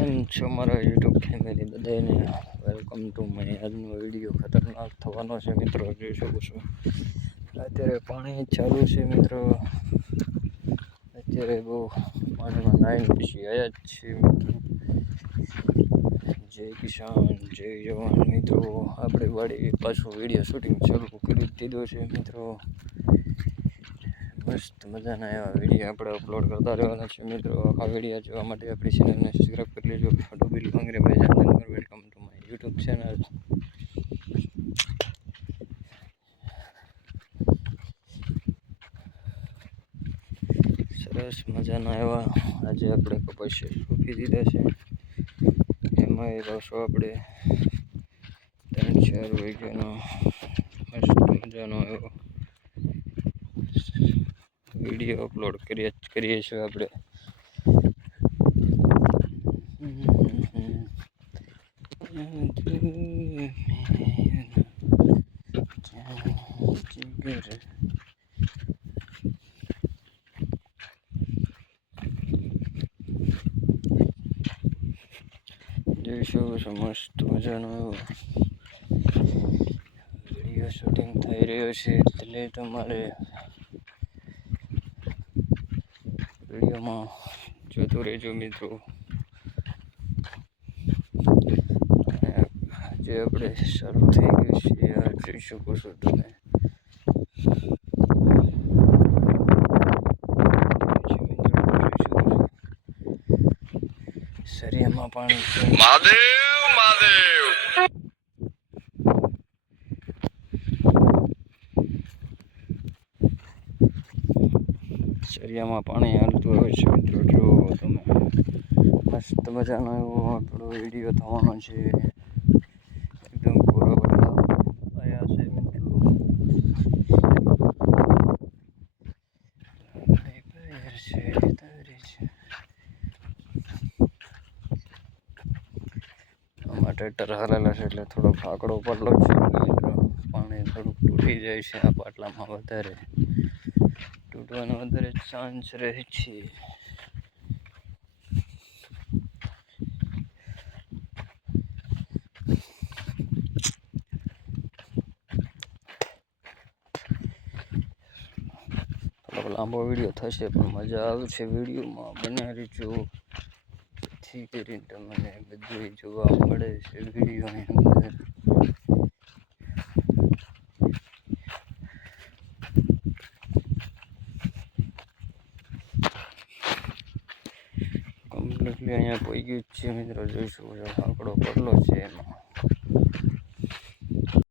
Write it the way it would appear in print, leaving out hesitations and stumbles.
કેમ છો મારા યુટ્યુબ ફેમિલી બધાને વેલકમ ટુ માય આજનો વિડીયો ખતરનાક થવાનો છે મિત્રો. જોઈ શકો છો અત્યારે પાણી ચાલુ છે મિત્રો. અત્યારે બહુ પાણીમાં નાઈને પછી આવ્યા જ છે મિત્રો. જય કિસાન જય જવાન મિત્રો. આપણે વાડી પાછું વિડીયો શૂટિંગ ચાલુ કરી દીધો છે મિત્રો. મસ્ત મજાના એવા વિડીયો આપણે અપલોડ કરતા રહેવાના છે મિત્રો. આખા વિડીયો જોવા માટે આપણી ચેનલને સબસ્ક્રાઈબ કરી લેજો. ડોબીલ અંગ્રેભાઈ જાનંદર welcome to my YouTube channel. સરસ મજાના એવા આજે આપણે કપાસિયા સૂકી દીધા છે. એમાં એ પાછો આપણે 3-4 વાગ્યાનો મસ્ત મજાનો એવો વિડીયો અપલોડ કરીએ છીએ આપણે. જોઈ શકો છો મસ્ત મજાનો એવો વિડીયો શૂટિંગ થઈ રહ્યો છે. એટલે તમારે વિડીયોમાં જોતું રહેજો મિત્રો. જે આપણે શરૂ થઈ ગયું છે આ જોઈ શકો છો તમે. સરિયામાં પાણી છે. સરિયામાં પાણી હાલતું હોય છે મિત્રો. જો તમે મસ્ત મજાનો એવો આપણો વિડીયો થવાનો છે. એકદમ પૂરા બધા આવ્યા છે મિત્રો. આમાં ટ્રેક્ટર હાલેલા છે એટલે થોડો ફાકડો પડલો છે મિત્રો. પાણી થોડુંક તૂટી જાય છે આ પાટલામાં. વધારે તૂટવાનો વધારે ચાન્સ રહે છે. થોડોક લાંબો વિડીયો થશે પણ મજા આવશે વિડીયોમાં. બને રહેજો જેથી કરીને તમને બધું જોવા મળે છે વિડીયોની અંદર. કમ્પ્લીટલી અહીંયા પહોંચી ગયું જ છે મિત્રો. જોઈ શકો છો આંકડો પડલો છે એમાં.